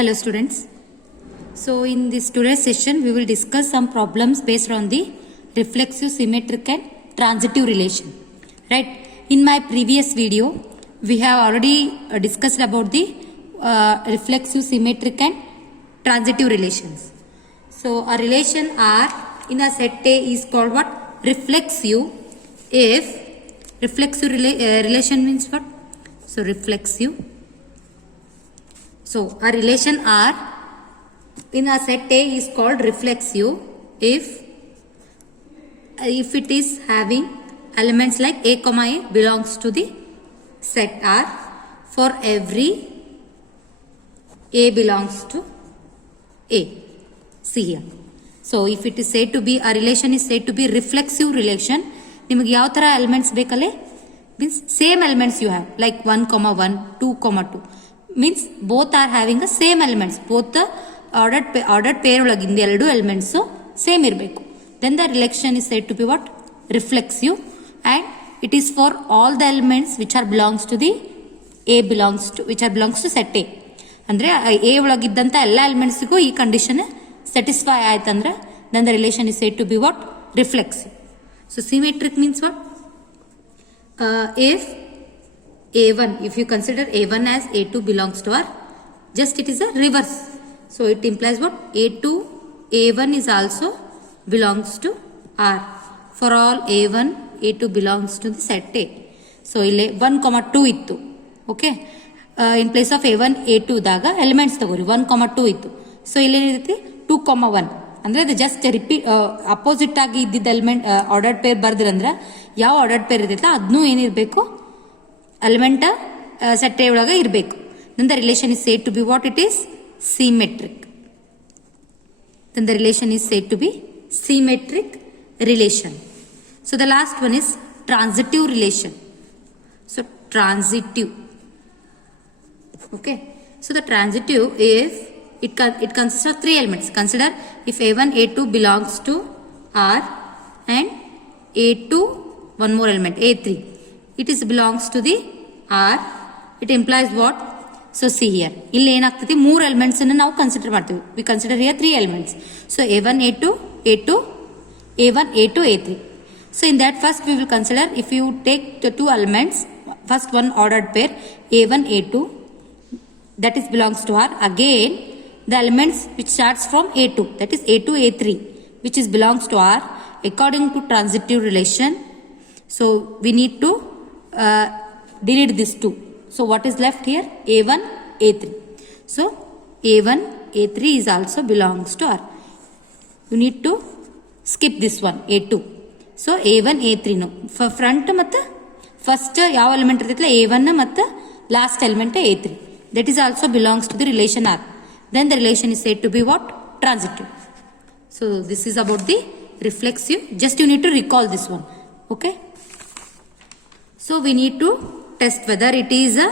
Hello students. So in this today's session we will discuss some problems based on the reflexive, symmetric and transitive relation. Right. In my previous video we have already discussed about the reflexive, symmetric and transitive relations. So a relation R in a set A is called what? Reflexive. If reflexive relation means what? So reflexive. So a relation R in a set A is called reflexive if it is having elements like A comma A belongs to the set R for every A belongs to A. See here. So if it is said to be a relation is said to be reflexive relation, ನಿಮಗೆ ಯಾವ ಥರ elements ಬೇಕಲ್ಲೇ means same elements you have like 1 comma 1 2 comma 2 means both are having the same elements, both the ordered pair ಒಳಗಿಂದ ಎರಡು elements same ಇರಬೇಕು. then the relation is said to be what? reflexive, and it is for all the elements which are belongs to the belongs to set A. ಅಂದ್ರೆ A ಒಳಗಿದ್ದಂಥ ಎಲ್ಲ ಎಲಿಮೆಂಟ್ಸ್ಗೂ ಈ condition satisfy ಆಯ್ತಂದ್ರೆ then the relation is said to be what? reflexive. So symmetric means what? If A1, if you consider A1 as A2 belongs to R, just it is a reverse. So it implies what? A1 is also belongs to R. For all A1, A2 belongs to the set A. So ಇಲ್ಲಿ 1 comma 2 ಇತ್ತು. Okay. In place of A1, A2 ದಾಗ elements ತಗೋರಿ 1 comma 2 ಇತ್ತು. So ಇಲ್ಲಿ ಏನಿರುತ್ತೆ 2 comma 1. ಅಂದರೆ ಅದು just repeat opposite ಆಗಿ ಇದ್ದಿದ್ದ ಎಲಿಮೆಂಟ್ ಆರ್ಡರ್ಡ್ ಪೇರ್ ಬರ್ದಿರಂದ್ರೆ ಯಾವ ಆರ್ಡರ್ಡ್ ಪೇರ್ ಇರ್ತೈತೆ ಅದನ್ನೂ ಏನಿರಬೇಕು ಎಲಿಮೆಂಟ್ ಸೆಟ್ ಎ ಒಳಗೆ ಇರಬೇಕು. then the relation is said to be what? it is symmetric. then the relation is said to be symmetric relation. So the last one is transitive relation. So transitive. Okay. So the transitive is it consists of three elements. Consider if A1, A2 belongs to R and A2, one more element, A3. It is belongs to the R. It implies what? So see here. ಇಲ್ಲಿ ಏನಾಗ್ತದೆ ಮೂರು elements ಅನ್ನು ನಾವು consider ಮಾಡ್ತೀವಿ. We consider here three elements. So A1, A2, A1, A2, A3. So in that first we will consider if you take the two elements, first one ordered pair A1, A2, that is belongs to R. Again the elements which starts from A2, that is A2, A3, which is belongs to R according to transitive relation. So we need to delete this 2. So what is left here? A1, A3. So A1, A3 is also belongs to R. You need to skip this one, A2. So A1, A3 no. For front matta first ಯಾವ element ಇರ್ತೈತಲ್ಲ A1 ಮತ್ತು last element A3. That is also belongs to the relation R. Then the relation is said to be what? Transitive. So this is about the reflexive. Just you need to recall this one. Okay. So we need to test whether it is a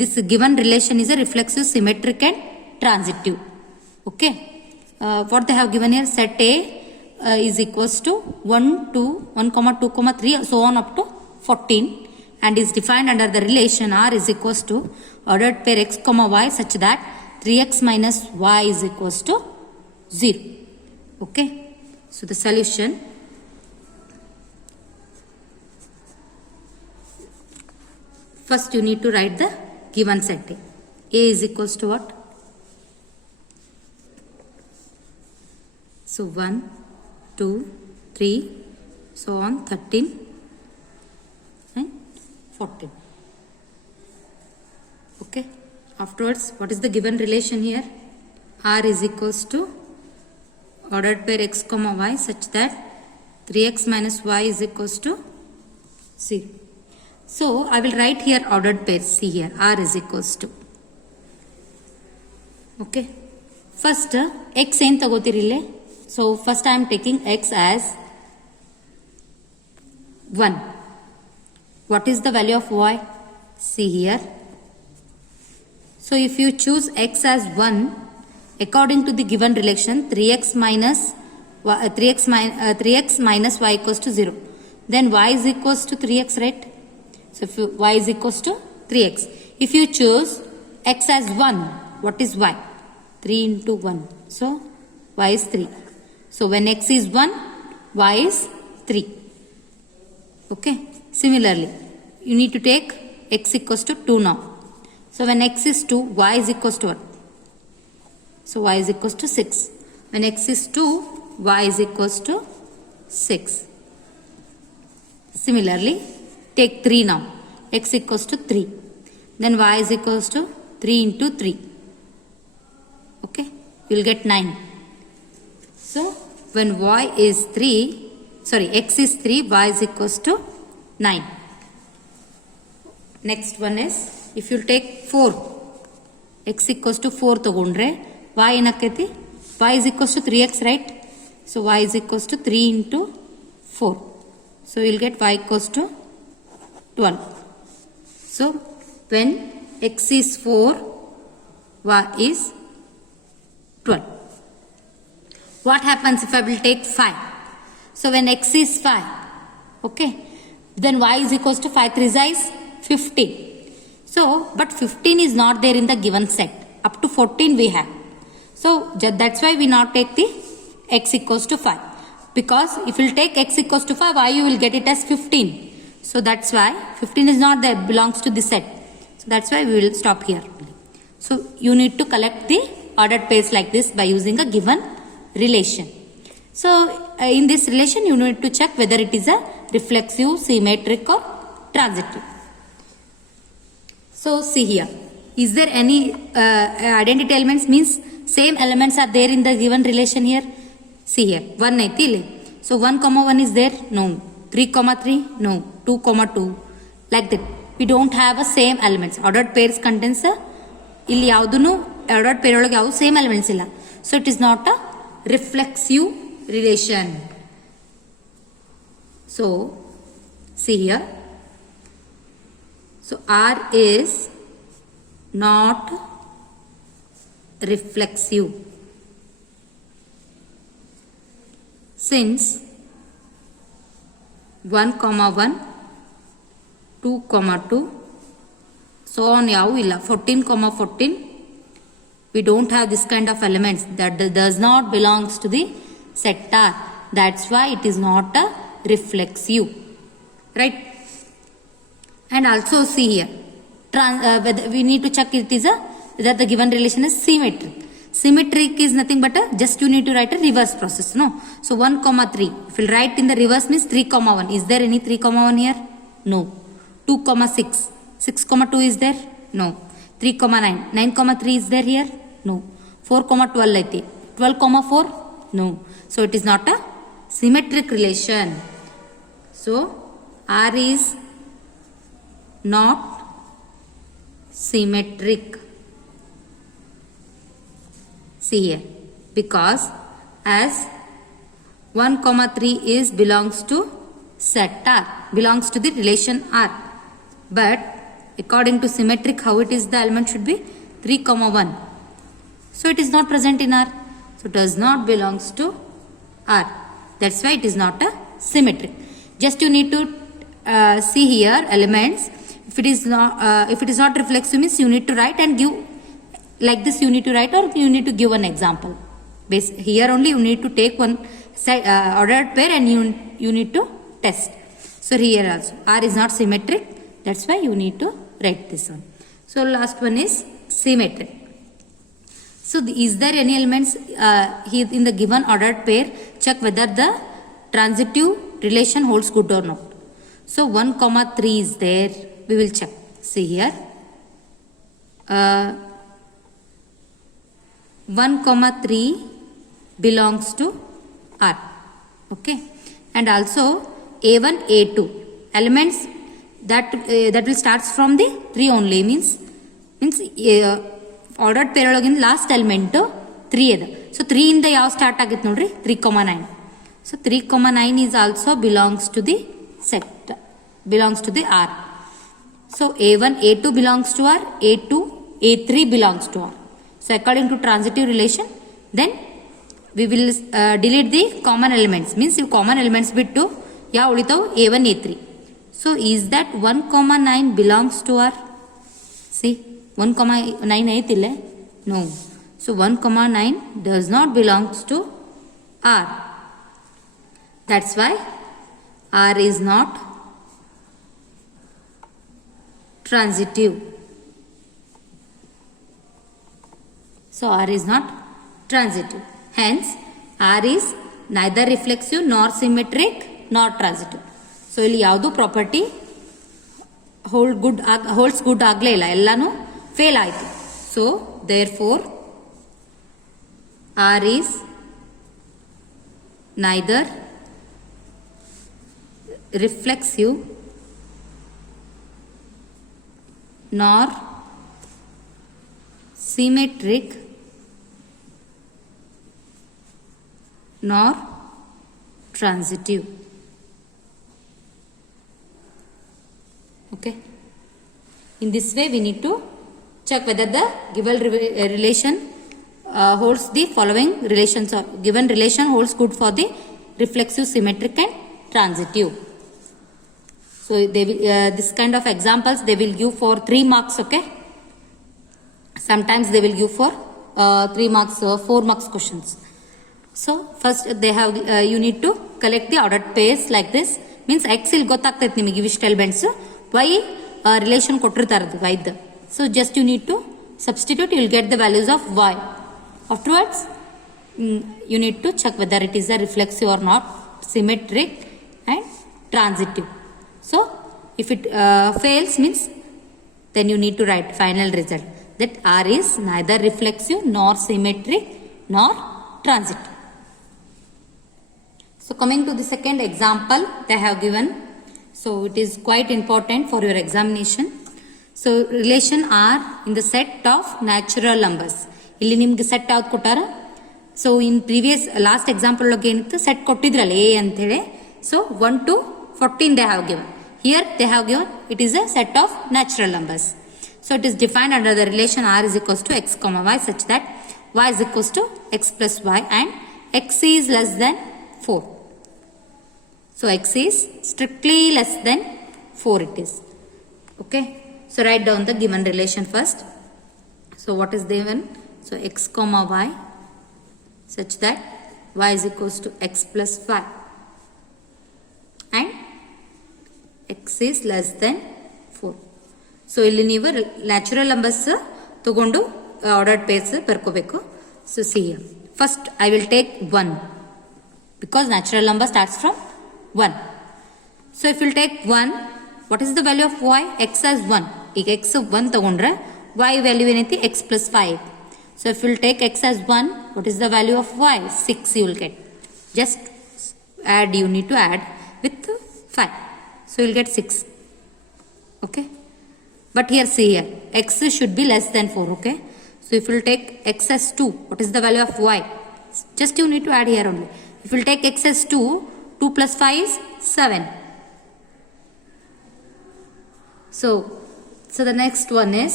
this given relation is a reflexive, symmetric and transitive. Okay. What they have given here, set A is equals to 1, 2, 1, 2, 3, so on up to 14, and is defined under the relation R is equals to ordered pair x comma y such that 3x minus y is equals to 0. Okay. So the solution. First you need to write the given set A. A is equals to what? So 1, 2, 3, so on 13 and 14. Okay. Afterwards, what is the given relation here? R is equals to ordered pair x comma y such that 3x minus y is equals to 0. So I will write here ordered pair. See here, R is equals to. Okay. First, x ಏನು ತಗೋತಿರಿಲ್ಲೇ? So first I am taking x as 1. What is the value of y? See here. So if you choose x as 1, according to the given relation, 3x minus y equals to 0. Then y is equals to 3x, right? So if y is equals to 3x. If you choose x as 1, What is y? 3 into 1. So y is 3. So when x is 1, y is 3. Okay. Similarly, you need to take x equals to 2 now. So when x is 2, y is equals to what? So y is equals to 6. When x is 2, y is equals to 6. Similarly, take 3 now. X equals to 3. Then y is equals to 3 into 3. Okay, you will get 9. So when y is 3, sorry, x is 3, y is equals to 9. Next one is, if you take 4, x equals to 4 ತಗೊಂಡ್ರೆ y ಏನಾಕೈತಿ? y is equals to 3x, right? So y is equals to 3 into 4. So you will get y equals to 12. So when x is 4, y is 12. What happens if I will take 5? So when x is 5, okay, then y is equals to 5 3 is 15. So, but 15 is not there in the given set. Up to 14 we have. So that's why we not take the x equals to 5. Because if you take x equals to 5, y you will get it as 15. So that's why 15 is not there, belongs to the set. So that's why we will stop here. So you need to collect the ordered pairs like this by using a given relation. So in this relation you need to check whether it is a reflexive, symmetric or transitive. So see here, is there any identity elements, means same elements are there in the given relation here? See here, 1 ಐತಿ ಇಲ್ಲಿ. So 1 comma 1 is there? No. 3 comma 3? No. 2 comma 2? Like that. We don't have a same elements. Ordered pairs contains ಇಲ್ಲಿ ಯಾವುದೂ ordered pair ಒಳಗೆ ಯಾವ same elements ಇಲ್ಲ. So it is not a reflexive relation. So see here. So R is not reflexive. Since 1 comma 1, 2 comma 2, so on yavu illa, 14 comma 14, we don't have this kind of elements, that does not belongs to the set R. That's why it is not a reflexive, right? And also see here, whether we need to check it is whether the given relation is symmetric. Symmetric is nothing but just you need to write a reverse process, no? So 1 comma 3, if you write in the reverse means 3 comma 1. Is there any 3 comma 1 here? No. 2 comma 6, 6 comma 2 is there? No. 3 comma 9, 9 comma 3 is there here? No. 4 comma 12 ಐತಿ, 12 comma 4? No. So it is not a symmetric relation. So R is not symmetric. See here, because as 1 comma 3 is belongs to set R, belongs to the relation R, but according to symmetric, how it is, the element should be 3 comma 1. So it is not present in R, so does not belongs to R. That's why it is not a symmetric. Just you need to see here elements. If it is not reflexive means you need to write and give like this, you need to write, or you need to give an example. Here only you need to take one ordered pair and you need to test. So here also R is not symmetric, that's why you need to write this one. So last one is symmetric. So is there any elements here in the given ordered pair? Check whether the transitive relation holds good or not. So 1 comma 3 is there, we will check. See here, 1 comma 3 belongs to R, okay? And also A1, A2 elements that will starts from the 3 only, means ordered pair ಒಳಗಿನ last element 3 ಇದೆ. So 3 ಇಂದ ಯಾವ start ಆಗಿತ್ತು ನೋಡ್ರಿ, 3 comma 9. So 3 comma 9 is also belongs to the set, belongs to the R. So A1, A2 belongs to R, A2, A3 belongs to R. So according to transitive relation, then we will delete the common elements, means you common elements ಬಿಟ್ಟು ಯಾವ ಉಳಿತಾವು A1, A3. So is that 1 comma 9 belongs to R? See 1 comma 9 ಐತಿಲ್ಲ, No. So 1 comma 9 does not belongs to R. That's why R is not transitive. So R is not transitive. Hence R is neither reflexive nor symmetric nor transitive. So ಇಲ್ಲಿ ಯಾವುದು property holds good ಆಗಲೇ ಇಲ್ಲ, ಎಲ್ಲಾನು fail ಆಯಿತು. So therefore R is neither reflexive nor symmetric nor transitive. Okay, in this way we need to check whether the given relation holds the following relations, or given relation holds good for the reflexive, symmetric and transitive. So they will this kind of examples they will give for 3 marks. Okay, sometimes they will give for 3 marks, 4 marks questions. So first they have you need to collect the ordered pairs like this. Means x ಇಲ್ಲಿ ಗೊತ್ತಾಗ್ತೈತೆ ನಿಮಗೆ ಇವಿಷ್ಟು elements, y relation ಕೊಟ್ಟಿರ್ತಾರದು y the. So just you need to substitute, you will get the values of y. Afterwards you need to check whether it is a reflexive or not, symmetric and transitive. So if it fails means then you need to write final result that R is neither reflexive nor symmetric nor transitive. So coming to the second example they have given, so it is quite important for your examination. So relation R in the set of natural numbers. ಇಲ್ಲಿ ನಿಮಗೆ set ಯಾವ್ದು ಕೊಟ್ಟಾರ? So in previous last example ಒಳಗೆ ಏನಿತ್ತು, set ಕೊಟ್ಟಿದ್ರಲ್ಲ A ಅಂತೇಳಿ. So 1 to 14 they have given. Here they have given it is a set of natural numbers. So it is defined under the relation R is equals to x comma y such that y is equals to x plus y and x is less than 4. So x is strictly less than 4 it is. Okay. So write down the given relation first. So what is given? So x comma y such that y is equals to x plus 5 and x is less than 4. So ಇಲ್ಲಿ ನೀವು natural numbers ತಗೊಂಡು ordered pairs ಬರ್ಕೋಬೇಕು. So see first I will take 1 because natural number starts from 1. So if will take 1, what is the value of y? x as 1. ಈಗ x 1 ತಗೊಂಡ್ರೆ y ವ್ಯಾಲ್ಯೂ ಏನೈತಿ? x plus 5. So if will take x as 1, what is the value of y? 6 you will get. Just add, you need to add with 5. So you will get 6. Okay. But here see here, x should be less than 4, okay? So if you take x as 2, what is the value of y? Just you need to add here only. If you take x as 2, 2 plus 5 is 7. So the next one is,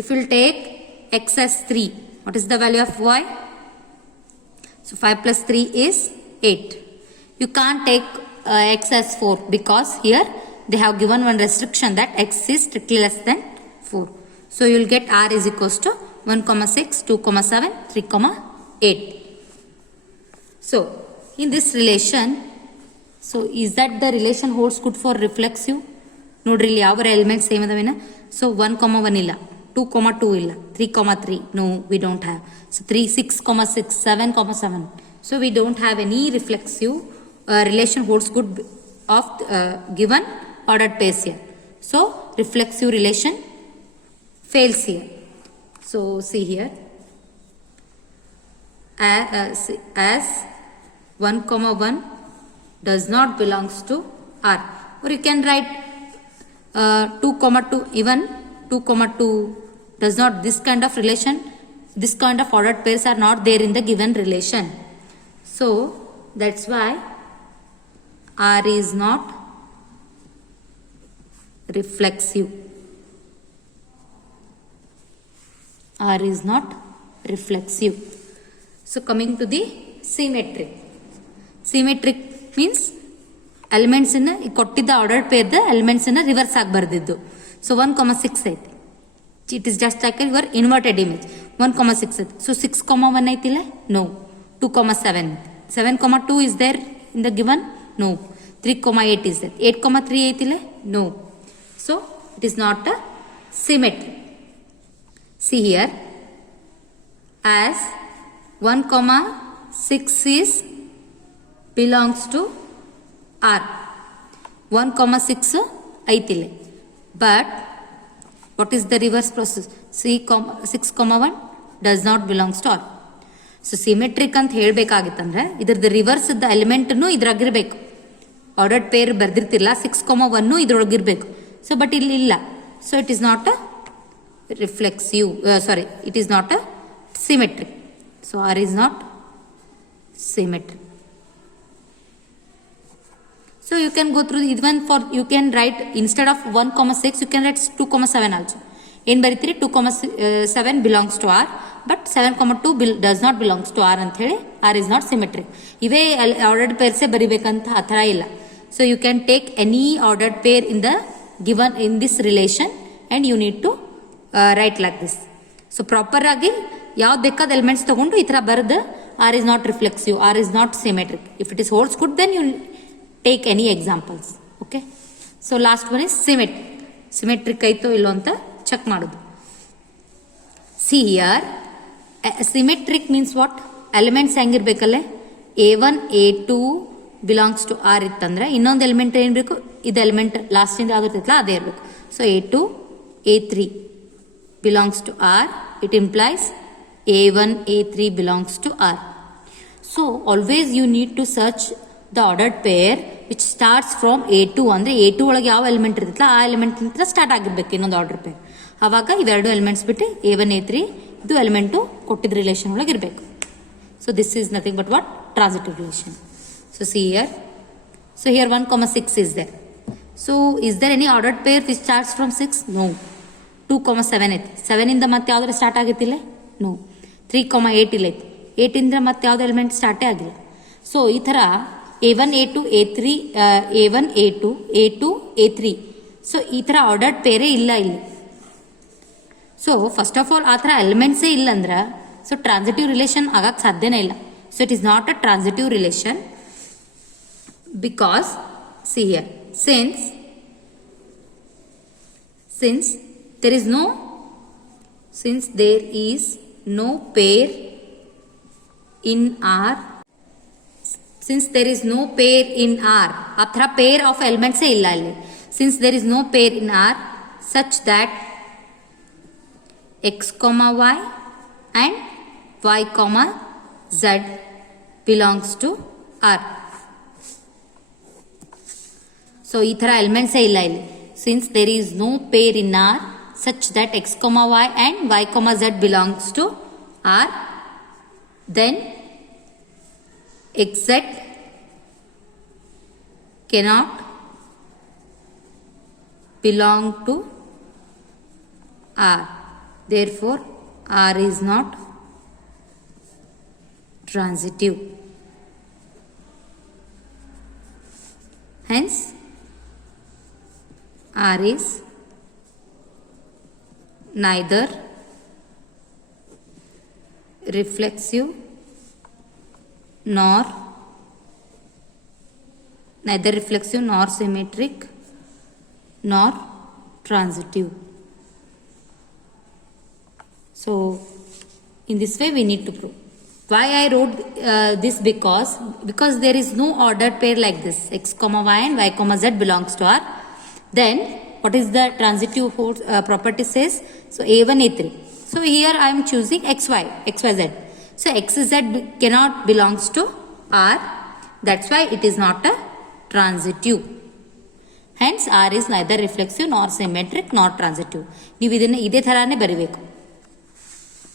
if you take x as 3, what is the value of y? So 5 plus 3 is 8. You can't take x as 4 because here they have given one restriction that x is strictly less than 4. So you will get R is equals to 1,6, 2,7, 3,8. So in this relation, so is that the relation holds good for reflexive? ನೋಡ್ರಿ ಇಲ್ಲಿ ಯಾವ elements same ಅದಾವೇನ? So 1,1 ಇಲ್ಲ, 2,2 ಇಲ್ಲ, 3,3 no we don't have. So 3, 6,6, 7,7. So we don't have any reflexive relation holds good of given ordered pairs here. So reflexive relation fails here. So see here, as 1,1 does not belongs to R, or you can write 2,2, even 2,2 does not, this kind of relation, this kind of ordered pairs are not there in the given relation. So that's why R is not reflexive. R is not reflexive. So coming to the symmetric. Symmetric means elements in ಕೊಟ್ಟಿದ್ದ ordered pair the elements reverse ಆಗಿ ಬರ್ದಿದ್ದು. So 1,6 ಐತಿ. It is just like your inverted image. 1 comma 6. So 6 comma 1 aitile? No. 2 comma 7. 7 comma 2 is there in the given? No. 3 comma 8 is there. 8 comma 3 aitile? No. So it is not a symmetry. See here, as 1 comma 6 is belongs to R. 1 comma 6 aitile. But what is the reverse process? 6 comma 1 does not belongs to R. So symmetric ಅಂತ ಹೇಳಬೇಕಾಗಿತ್ತಂದ್ರೆ ಇದ್ರದ್ದು reverse ಎಲಿಮೆಂಟ್ನು ಇದ್ರಾಗಿರ್ಬೇಕು. Ordered pair ಬರ್ದಿರ್ತಿಲ್ಲ, 6 comma 1 ಇದ್ರೊಳಗಿರ್ಬೇಕು. So but ಇಲ್ಲಿ ಇಲ್ಲ. So it is not a reflexive, it is not a symmetric. So R is not symmetric. So you can go through even for, you can write instead of 1 comma 6 you can write 2 comma 7 also. ಏನು ಬರೀತೀರಿ? 2 comma 7 belongs to R, but 7 comma 2 does not belongs to R ಅಂತ ಹೇಳಿ R is not symmetric. ಇವೇ ordered ಪೇರ್ಸೇ ಬರಿಬೇಕಂತ ಆ ಥರ ಇಲ್ಲ. So you can take any ordered pair in the given in this relation and you need to write like this. So proper ಆಗಿ ಯಾವ್ದು ಬೇಕಾದ ಎಲಿಮೆಂಟ್ಸ್ ತಗೊಂಡು ಈ ಥರ ಬರೆದು R is not reflexive, R is not symmetric. If it is holds good, then you take any examples. Okay, so last one is symmetric. Symmetric aito illo anta check madudu. See here, symmetric means what? Elements hengirbekalle a1 a2 belongs to R ittandre innond element ಏನು ಬೇಕು? ಇದು element last ಇಂದ ಆಗುತ್ತಲ್ಲ ಅದೇ ಇರಬೇಕು. So a2 a3 belongs to R. It implies a1 a3 belongs to R. So always you need to search the ordered pair which starts from a2. ಅಂದರೆ a2 ಒಳಗೆ ಯಾವ ಎಲಿಮೆಂಟ್ ಇರುತ್ತಲ್ಲ ಆ ಎಲಿಮೆಂಟ್ ಅಂತ ಸ್ಟಾರ್ಟ್ ಆಗಿರ್ಬೇಕು ಇನ್ನೊಂದು ಆರ್ಡರ್ ಪೇರ್. ಆವಾಗ ಇವೆರಡು ಎಲಿಮೆಂಟ್ಸ್ ಬಿಟ್ಟು a1 a3 ಇದು ಎಲಿಮೆಂಟು ಕೊಟ್ಟಿದ್ದ ರಿಲೇಷನ್ ಒಳಗೆ ಇರಬೇಕು. So this is nothing but what? Transitive relation. So see here, so here 1 comma 6 is there. So is there any ordered pair which starts from 6? No. 2 comma 7 ಐತಿ. 7 ಇಂದ ಮತ್ತೆ ಯಾವ್ದಾರು start ಆಗಿತ್ತಿಲ್ಲ? No. 3 comma 8 ಇಲ್ಲ ಐತಿ. 8 ಇಂದ ಮತ್ತೆ ಯಾವ್ದು ಎಲಿಮೆಂಟ್ ಸ್ಟಾರ್ಟೇ ಆಗಿಲ್ಲ. ಸೊ ಈ ಥರ a1 a2 a3 a1 a2 a2 a3. So ಈ ಥರ ಆರ್ಡರ್ಡ್ ಪೇರೇ ಇಲ್ಲ ಇಲ್ಲಿ. ಸೊ ಫಸ್ಟ್ ಆಫ್ ಆಲ್ ಆ ಥರ ಎಲಿಮೆಂಟ್ಸೇ ಇಲ್ಲ ಅಂದ್ರೆ ಸೊ ಟ್ರಾನ್ಸಿಟಿವ್ ರಿಲೇಷನ್ ಆಗಕ್ಕೆ ಸಾಧ್ಯನೇ ಇಲ್ಲ. So it is not a transitive relation because see here, since there is no pair in R, since there is no pair in R, ಆ ಥರ pair of elements ಇಲ್ಲ ಅಲ್ಲಿ. Since there is no pair in R such that x comma y and y comma z belongs to R. So ಈ ಥರ ಎಲಿಮೆಂಟ್ಸೇ ಇಲ್ಲ ಇಲ್ಲಿ. Since there is no pair in R such that x comma y and y comma z belongs to R, then xz cannot belong to R. Therefore, R is not transitive. Hence, R is neither reflexive nor symmetric nor transitive. So in this way we need to prove. Why I wrote this? Because there is no ordered pair like this, x comma y and y comma z belongs to R. Then what is the transitive property says? So a1 a3. So here I am choosing xyz. So xz cannot belongs to R. That's why it is not a transitive. Hence R is neither reflexive nor symmetric nor transitive. ನೀವು ಇದನ್ನು ಇದೇ ಥರಾನೇ ಬರೀಬೇಕು.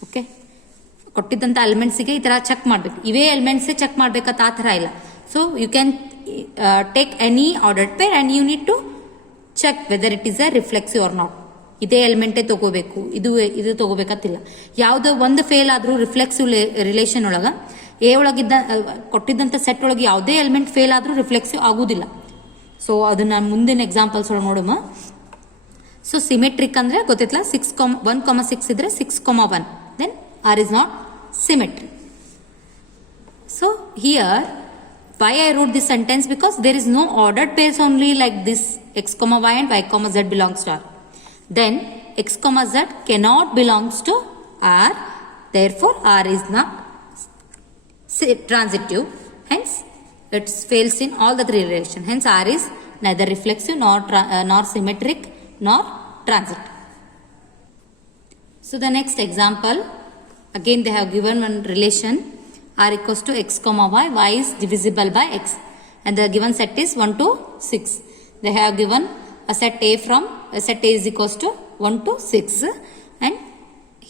Okay, ಕೊಟ್ಟಿದ್ದಂಥ ಎಲಿಮೆಂಟ್ಸಿಗೆ ಈ ಥರ check ಮಾಡಬೇಕು. ಇವೇ ಎಲಿಮೆಂಟ್ಸೇ check ಮಾಡಬೇಕಂತ ಆ ಥರ ಇಲ್ಲ. So you can take any ordered pair and you need to check whether it is a reflexive or not. ಇದೇ ಎಲಿಮೆಂಟೇ ತೊಗೋಬೇಕು, ಇದು ತೊಗೋಬೇಕಂತಿಲ್ಲ. ಯಾವುದೋ ಒಂದು ಫೇಲ್ ಆದರೂ ರಿಫ್ಲೆಕ್ಸಿವ್ ರಿಲೇಷನ್ ಒಳಗೆ ಎ ಒಳಗಿದ್ದ ಕೊಟ್ಟಿದ್ದಂಥ ಸೆಟ್ ಒಳಗೆ ಯಾವುದೇ ಎಲಿಮೆಂಟ್ ಫೇಲ್ ಆದರೂ ರಿಫ್ಲೆಕ್ಸಿವ್ ಆಗೋದಿಲ್ಲ. ಸೊ ಅದನ್ನು ಮುಂದಿನ ಎಕ್ಸಾಂಪಲ್ಸ್ ಒಳಗೆ ನೋಡೋಣ. ಸೊ ಸಿಮೆಟ್ರಿಕ್ ಅಂದರೆ ಗೊತ್ತಿತ್ತಲ್ಲ 1,6 ಇದ್ರೆ 6,1 then R is not symmetric. So here why I wrote this sentence, because there is no ordered pairs only like this x comma y and y comma z belongs to R. Then x comma z cannot belongs to R, therefore R is not transitive, hence it fails in all the three relations. Hence R is neither reflexive nor symmetric nor transitive. So the next example, again they have given one relation R equals to x comma y, y is divisible by x, and the given set is 1 to 6. They have given a set A is equals to 1 to 6, and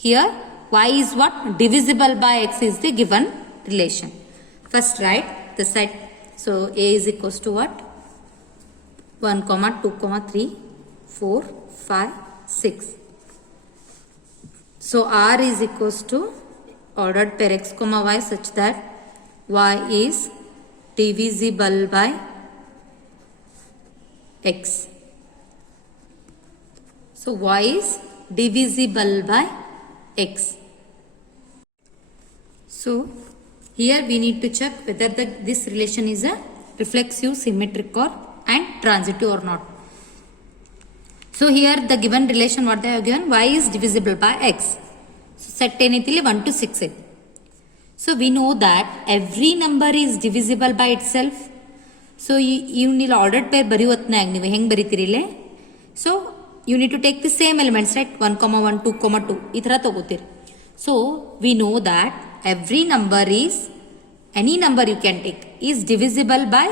here y is what? Divisible by x is the given relation. First write the set. So A is equals to what? 1, 2, 3, 4, 5, 6. So R is equals to ordered pair x comma y such that y is divisible by x. So y is divisible by x. So here we need to check whether this relation is a reflexive, symmetric and transitive or not. So here the given relation what they have given, y is divisible by x. So set ಏನೈತಿಲ್ಲಿ 1 to 6 ಐತಿ. So we know that every number is divisible by itself. So ಇಲ್ಲಿ ordered pair ಬರೆಯುವತ್ನಾಗ ನೀವು ಹೆಂಗೆ ಬರೀತೀರಿ ಇಲ್ಲಿ? So you need to take the same elements, right? 1, 1, 2, 2 ಈ ಥರ ತಗೋತೀರಿ. So we know that any number you can take is divisible by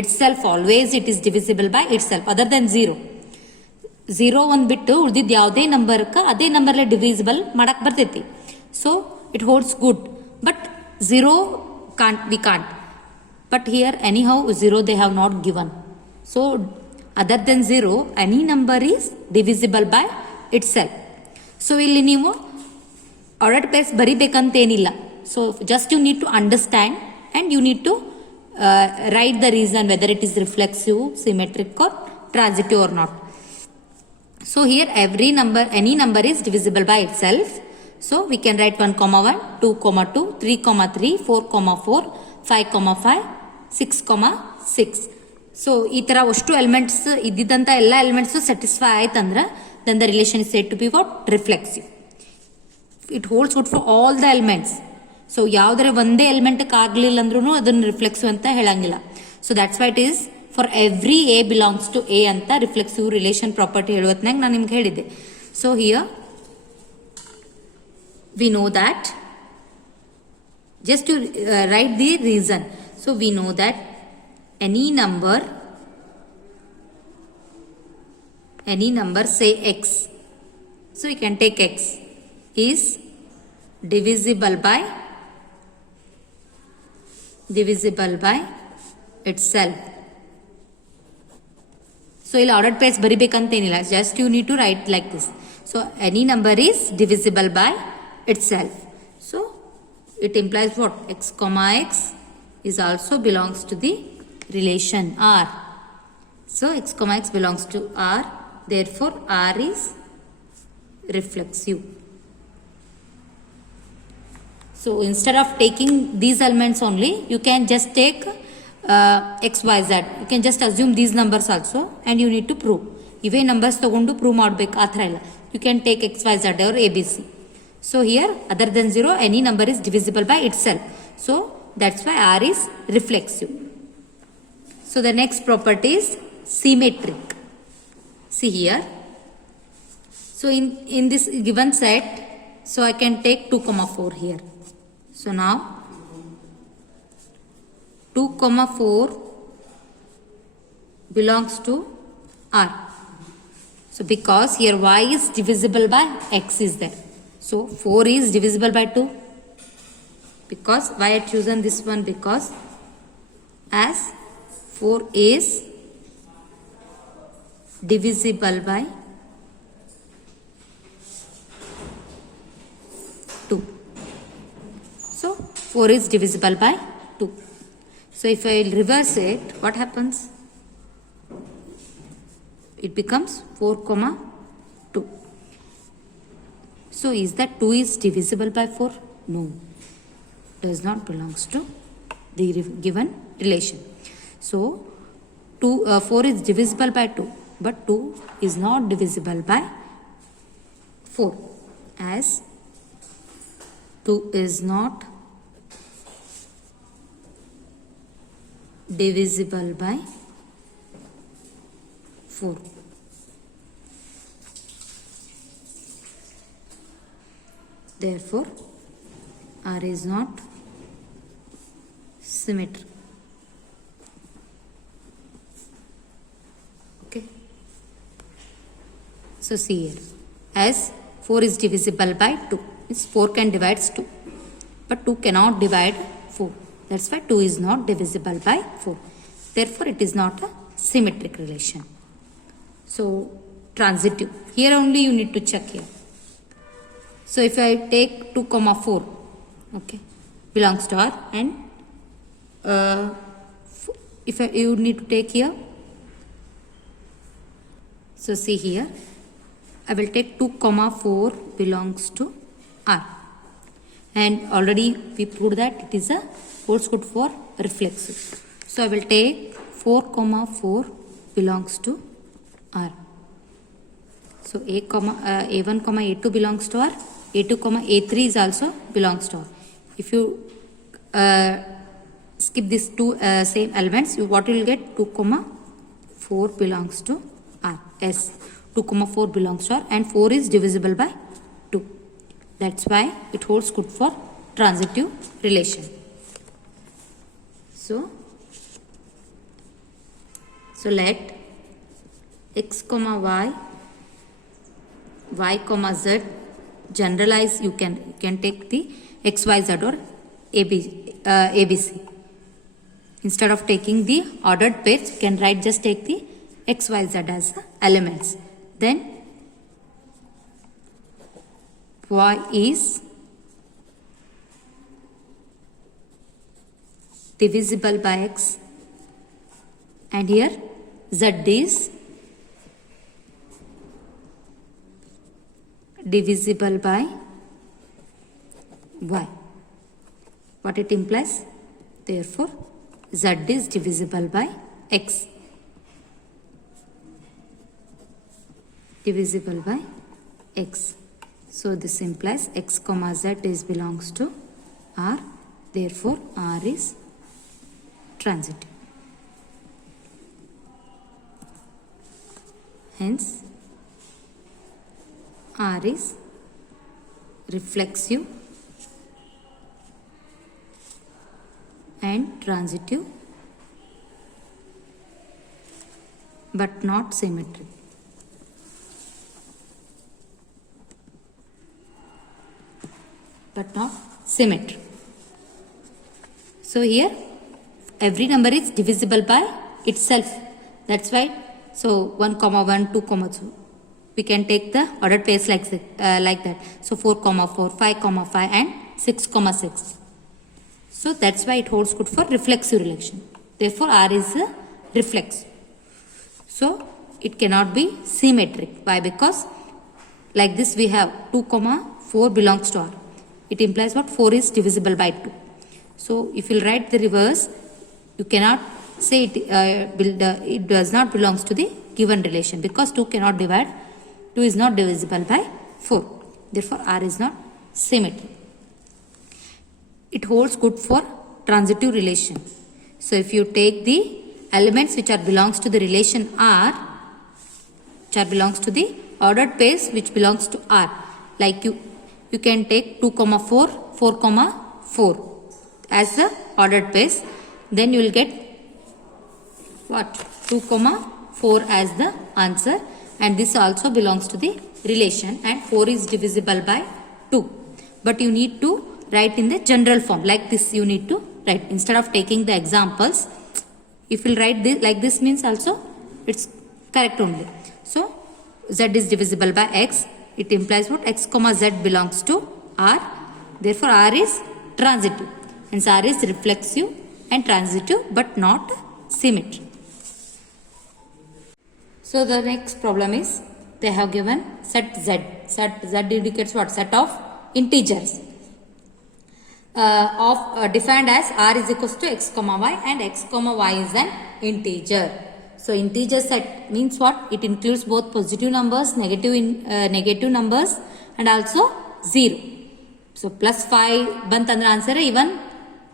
itself. Always it is divisible by itself other than 0. 0 ಒಂದು ಬಿಟ್ಟು ಉಳಿದಿದ್ದು ಯಾವುದೇ ನಂಬರ್ಗೆ ಅದೇ ನಂಬರ್ಲೆ ಡಿವಿಸಿಬಲ್ ಮಾಡಕ್ಕೆ ಬರ್ತೈತಿ. So it holds good, but 0 we can't. But here anyhow 0 they have not given. So other than 0 any number is divisible by itself. So ಇಲ್ಲಿ ನೀವು ordered pairs ಬರಿಬೇಕಂತೇನಿಲ್ಲ. So just you need to understand and you need to write the reason whether it is reflexive, symmetric or transitive or not. So here any number is divisible by itself. So we can write 1, 1, 2, 2, 3, 3, 4, 4, 5, 5, 6, 6. So ಈ ಥರ ಅಷ್ಟು elements ಇದ್ದಿದ್ದಂಥ ಎಲ್ಲ elements satisfy ಆಯ್ತಂದ್ರೆ then the relation is said to be what? Reflexive. It holds good for all the elements. So ಯಾವುದರ ಒಂದೇ ಎಲಿಮೆಂಟ್ಗೆ ಆಗಲಿಲ್ಲ ಅಂದ್ರೂ ಅದನ್ನು ರಿಫ್ಲೆಕ್ಸಿವ್ ಅಂತ ಹೇಳಂಗಿಲ್ಲ. So that's why it is for every A belongs to A ಅಂತ reflexive relation property ಹೇಳುವತ್ನಾಗ ನಾನು ನಿಮ್ಗೆ ಹೇಳಿದ್ದೆ. So here we know that, just to write the reason. So we know that any number say x, so you can take x is divisible by itself. So ಇಲ್ಲಿ ordered pairs ಬರಿಬೇಕಂತೇನಿಲ್ಲ, just you need to write like this. So any number is divisible by itself. So it implies what? X comma x is also belongs to the relation R. So x comma x belongs to R, therefore R is reflexive. So instead of taking these elements only, you can just take x, y, z. You can just assume these numbers also and you need to prove. Ive numbers ತಗೊಂಡು prove ಮಾಡಬೇಕು ಆ ಥರ ಇಲ್ಲ. You can take x, y, z or ABC. So here other than 0 any number is divisible by itself. So that's why R is reflexive. So the next property is symmetric. See here. So in this given set, so I can take 2, 4 here. So now 2, 4 belongs to R. So because here y is divisible by x is there. So 4 is divisible by 2. Because why I chosen this one? Because as 4 is divisible by 2. So 4 is divisible by 2. So if I reverse it, what happens? It becomes 4, 2. So is that 2 is divisible by 4? No, does not belongs to the given relation. So 4 is divisible by 2, but 2 is not divisible by 4, as 2 is not divisible by 4. Therefore, R is not symmetric. Okay. So see here, as 4 is divisible by 2, means 4 can divide 2, but 2 cannot divide 4. That's why 2 is not divisible by 4. Therefore, it is not a symmetric relation. So, transitive. Here only you need to check here. So, if I take 2, 4, okay, belongs to R, and if you need to take here, so see here, I will take 2, 4 belongs to R, and already we proved that it is a holds good for reflexive. So I will take 4, 4 belongs to R. So A1, A2 belongs to R. A2, A3 is also belongs to R. If you skip these two same elements, what you will get? 2, 4 belongs to R. S. 2, 4 belongs to R, and 4 is divisible by 2. That's why it holds good for transitive relation. So let x, y, y, z generalize. You can take the x, y, z or ABC. Instead of taking the ordered pairs, you can write just take the x, y, z as the elements. Then y is divisible by x, and here z is divisible by y. What it implies? Therefore, z is divisible by x. Divisible by x. So this implies x, z is belongs to R. Therefore, R is transitive. Hence, R is reflexive and transitive, but not symmetric. But not symmetric. So here every number is divisible by itself. That's why. So 1, 1, 2, 2. We can take the ordered pairs like that. So 4, 4, 5, 5, and 6, 6. So that's why it holds good for reflexive relation. Therefore, R is a reflexive. So it cannot be symmetric. Why? Because like this we have 2, 4 belongs to R. It implies what? 4 is divisible by 2. So if you write the reverse, you cannot say it does not belongs to the given relation, because 2 cannot divide. 2 is not divisible by 4. Therefore, R is not symmetric. It holds good for transitive relation. So if you take the elements which are belongs to the relation R, which are belongs to the ordered pairs which belongs to R, like you can take 2, 4, 4, 4 as the ordered pairs. Then you will get what? 2, 4 as the answer, and this also belongs to the relation, and 4 is divisible by 2. But you need to write in the general form like this. You need to write instead of taking the examples. If you write this like this, means also it's correct only. So z is divisible by x. It implies what? X, z belongs to R. Therefore, R is transitive. Hence, R is reflexive and transitive, but not symmetric. So the next problem is they have given set z. Z indicates what? Set of integers defined as r is equals to x comma y, and x comma y is an integer. So integer set means what? It includes both positive numbers, negative numbers, and also 0. So plus 5 bantandra answer even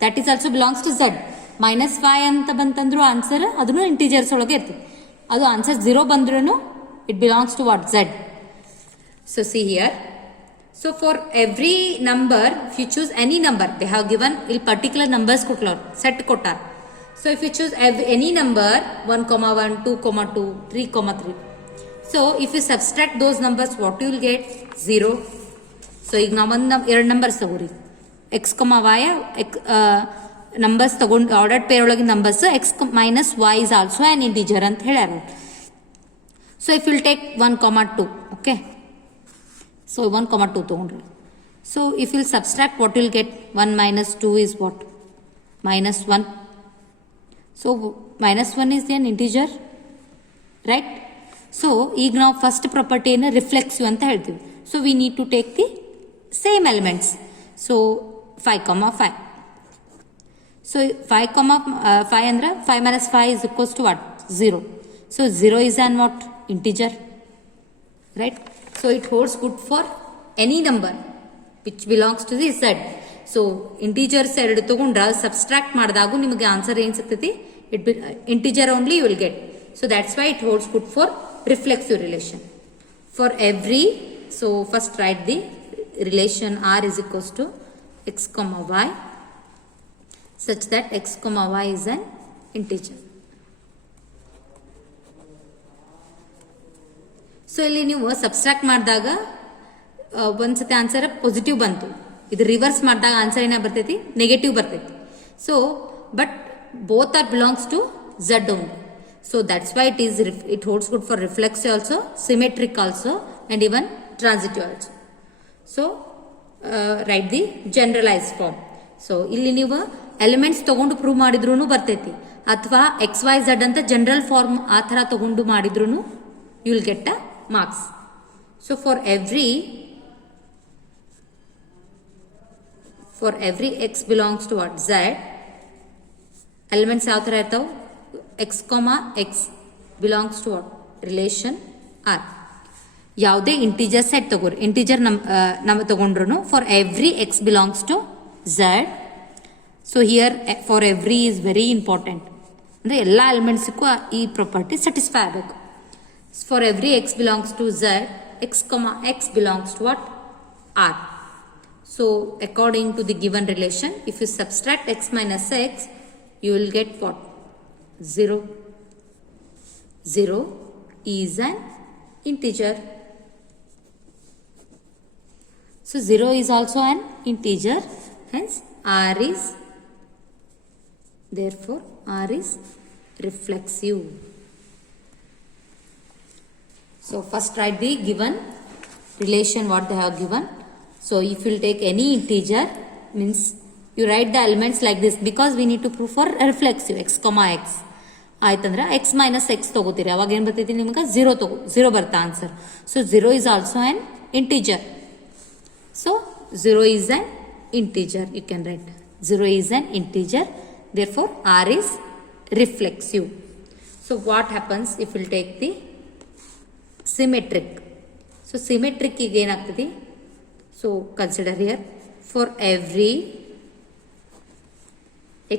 that is also belongs to z. Minus 5 anta bantandru answer adunu integers olage irtade. Adu answer 0 bandrunu it belongs to what? Z. So see here. So for every number, if you choose any number, they have given particular numbers set kotar. So if you choose any number 1, 1, 2, 2, 3, 3. So if you subtract those numbers, what you will get? 0. So ಈಗ ನಾವು ಎರಡು numbers ತಗೋರಿ x, y numbers ತಗೊಂಡು ordered peer ಒಳಗಿನ numbers x minus y is also an integer ಅಂತ ಹೇಳ್ಯಾರ. So if you will take 1, 2, okay. So 1, 2 ತಗೊಂಡ್ರಿ. So if you will subtract, what you will get? 1 minus 2 is what? Minus 1. So minus 1 is an integer, right? So ಈಗ ನಾವು first ಪ್ರಾಪರ್ಟಿಯನ್ನು reflexive ಅಂತ ಹೇಳ್ತೀವಿ. So we need to take the same elements. So 5, 5. So 5, 5 ಅಂದ್ರೆ 5 minus 5 is equals to what? 0. So 0 is an what? Integer, right? So it holds good for any number which belongs to the z. So integers ಎರಡು ತಗೊಂಡ್ರ subtract ಮಾಡಿದಾಗ ನಿಮಗೆ answer ಏನು ಸಿಗ್ತೈತಿ? Integer only you will get. So that's why it holds good for reflexive relation. For every, so first write the relation r is equals to x comma y such that x comma y is an integer. So ಇಲ್ಲಿ ನೀವು subtract ಮಾಡಿದಾಗ ಒಂದ್ಸತಿ answer positive ಬಂತು, ಇದು reverse ಮಾಡಿದಾಗ answer ಏನ ಬರ್ತೈತಿ? Negative ಬರ್ತೈತಿ. So but both are belongs to Z only. So that's why it holds good for reflexive also, symmetric also, and even transitive also. So write the generalize form. So ಇಲ್ಲಿ ನೀವು elements ತಗೊಂಡು prove ಮಾಡಿದ್ರು ಬರ್ತೈತಿ, ಅಥವಾ X Y Z ಅಂತ general form ಆ ಥರ ತಗೊಂಡು ಮಾಡಿದ್ರು you will get a marks. So for every x belongs to what? Z. Elements ಯಾವ ತರ ಇರ್ತಾವ? x, x belongs to what? Relation R. ಯಾವುದೇ ಇಂಟಿಜರ್ ಸೆಟ್ ತಗೋರಿ, ಇಂಟಿಜರ್ ನಮ್ಮ ತಗೊಂಡ್ರು for every x belongs to Z. So here for every is very important. ಅಂದ್ರೆ ಎಲ್ಲ ಎಲಿಮೆಂಟ್ಸ್ಗೂ ಈ ಪ್ರಾಪರ್ಟಿ ಸ್ಯಾಟಿಸ್ಫೈ ಆಗಬೇಕು. For every x belongs to Z, x comma x belongs to what? R. So according to the given relation, if you subtract x minus x, you will get what? 0. 0 is an integer. So 0 is also an integer, hence R is, therefore R is reflexive. So first write the given relation what they have given. So if you will take any integer, means you write the elements like this, because we need to prove for reflexive x comma x. ಆಯ್ತಂದ್ರೆ x minus x ತಗೋತೀರಿ, ಅವಾಗ ಏನು ಬರ್ತೈತಿ ನಿಮ್ಗೆ? 0 ಬರ್ತಾ answer. So 0 is also an integer. So 0 is an integer. You can write 0 is an integer. Therefore R is reflexive. So what happens if you will take the symmetric? So symmetric ಈಗ ಏನಾಗ್ತದೆ? So consider here, for every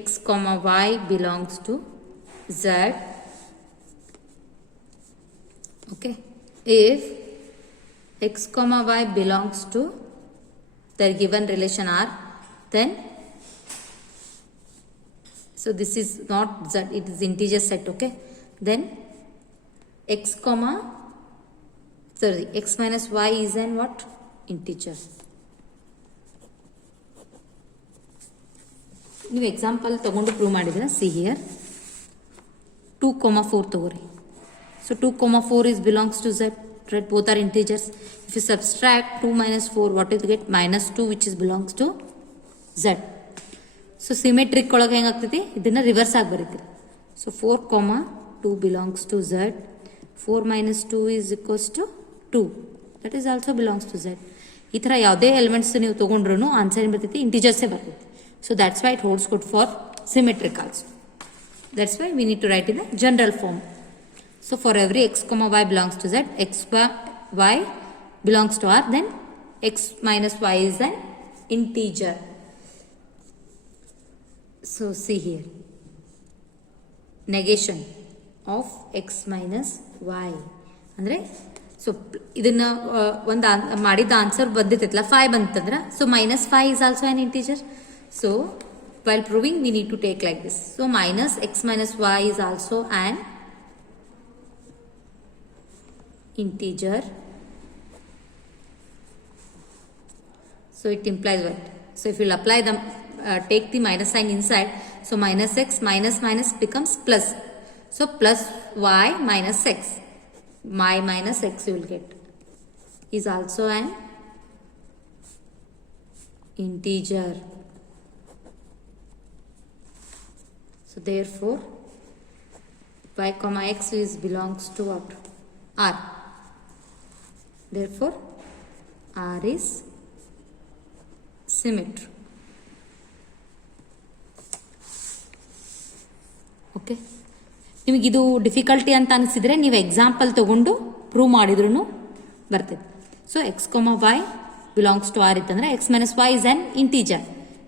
x comma y belongs to Z, okay, if x comma y belongs to the given relation R, then so this is not Z, it is integer set, okay, then x comma x minus y is an what? Integer. ನೀವು example ತಗೊಂಡು prove ಮಾಡಿದ್ರೆ, see here 2, 4 ತಗೋರಿ. So 2, 4 is belongs to Z, right? Both are integers. If you subtract 2 minus 4, what is get? Minus 2, which is belongs to Z. So symmetric ಒಳಗೆ ಹೆಂಗಾಗ್ತೈತಿ? ಇದನ್ನ reverse ಆಗಿ ಬರೀತೀರಿ. So 4, 2 belongs to Z. 4 minus 2 is equals to 2, that is also belongs to Z. ಈ ಥರ ಯಾವುದೇ elements ನೀವು ತೊಗೊಂಡ್ರು ಆನ್ಸರ್ ಏನು ಬರ್ತೈತಿ, ಇಂಟಿಜರ್ಸೇ ಬರ್ತೈತಿ. So that's why it holds good for symmetric also. That's why we need to write in the general form. So for every x comma y belongs to Z, x y belongs to R, then x minus y is an integer. So see here, negation of x minus y ಅಂದರೆ so ಇದನ್ನ ಒಂದು ಮಾಡಿದ answer ಬಂದಿತ್ತಲ್ಲ 5 ಬಂತಂದ್ರೆ so minus 5 is also an integer. So while proving we need to take like this. So minus x minus y is also an integer. So it implies what? So if you apply the take the minus sign inside, so minus x minus minus becomes plus. So plus y minus x, y minus x you will get is also an integer. So therefore y comma x is belongs to what? R. Therefore R is symmetry. Okay, ನಿಮಗಿದು difficulty ಅಂತ ಅನಿಸಿದರೆ ನೀವು example ತೊಗೊಂಡು prove ಮಾಡಿದ್ರೂ ಬರ್ತದೆ. So x comma y belongs to R ಇತ್ತಂದರೆ x minus y is an integer.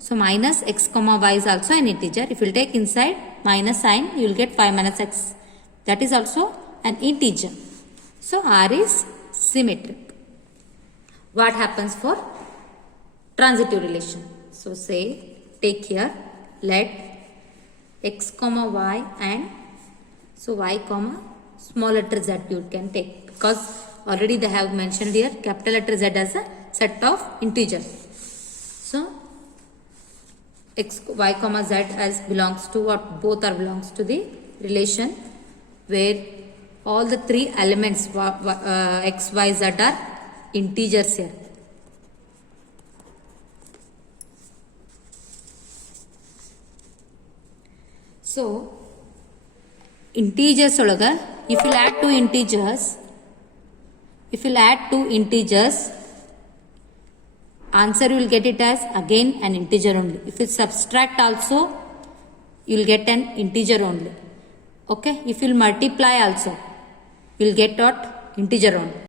So minus x comma y is also an integer. If you will take inside minus sign, you will get 5 minus x. That is also an integer. So R is symmetric. What happens for transitive relation? So say, take here, let x comma y and so y comma small letter z you can take, because already they have mentioned here capital letter Z as a set of integers. So x y comma z as belongs to what? Both are belongs to the relation where all the three elements x y z are integers here. So integers olaga if you add two integers, answer you will get it as again an integer only. If you subtract also, you will get an integer only. Okay, if you multiply also, you will get what? Integer only.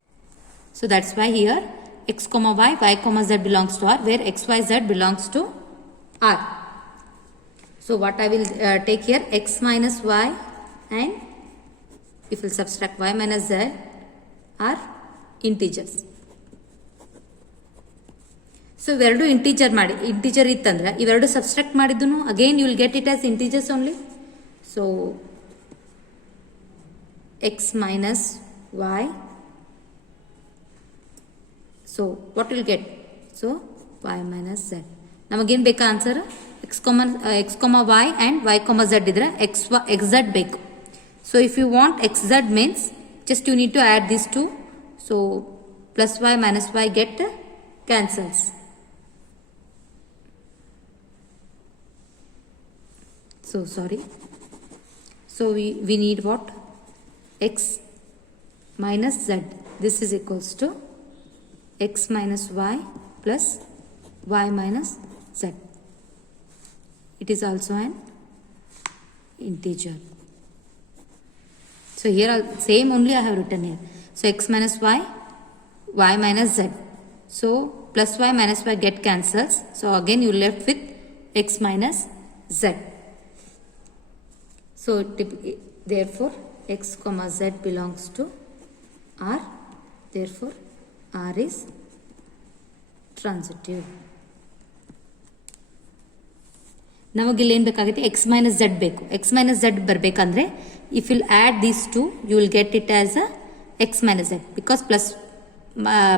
So that's why here x comma y, y comma z belongs to R, where x y z belongs to R. So what I will take here, x minus y and if you subtract y minus z are integers. So ಇವೆರಡು integer ಇತ್ತಂದ್ರೆ ಇವೆರಡು subtract ಮಾಡಿದ್ದು again you will get it as integers only. So X minus Y, so what will get? So Y minus Z. ನಮಗೇನು ಬೇಕಾ answer? X comma Y and Y comma Z ಇದ್ರೆ X Z ಬೇಕು. So if you want X Z means just you need to add this two. So plus Y minus Y get cancels. So sorry. So we need what? X minus z. This is equals to x minus y plus y minus z. It is also an integer. So here same only I have written here. So x minus y, y minus z. So plus y minus y get cancels. So again you left with x minus z. So therefore x comma z belongs to R. Therefore R is transitive. ನಮಗಿಲ್ಲಿ ಏನು ಬೇಕಾಗುತ್ತೆ? X minus Z ಬೇಕು. X minus Z ಬರಬೇಕಂದ್ರೆ if will add these two you will get it as a X minus Z, because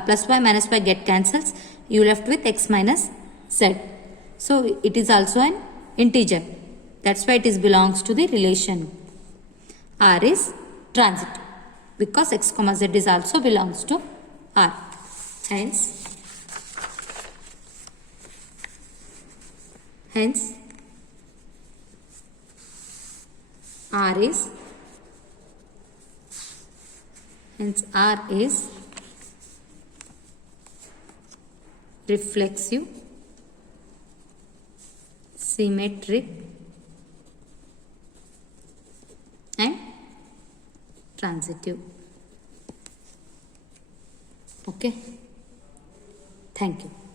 plus Y minus Y get cancels, you left with X minus Z. So it is also an integer. That's why it is belongs to the relation. R is transitive because x comma z is also belongs to R. Hence R is reflexive, symmetric and transitive. Okay, thank you.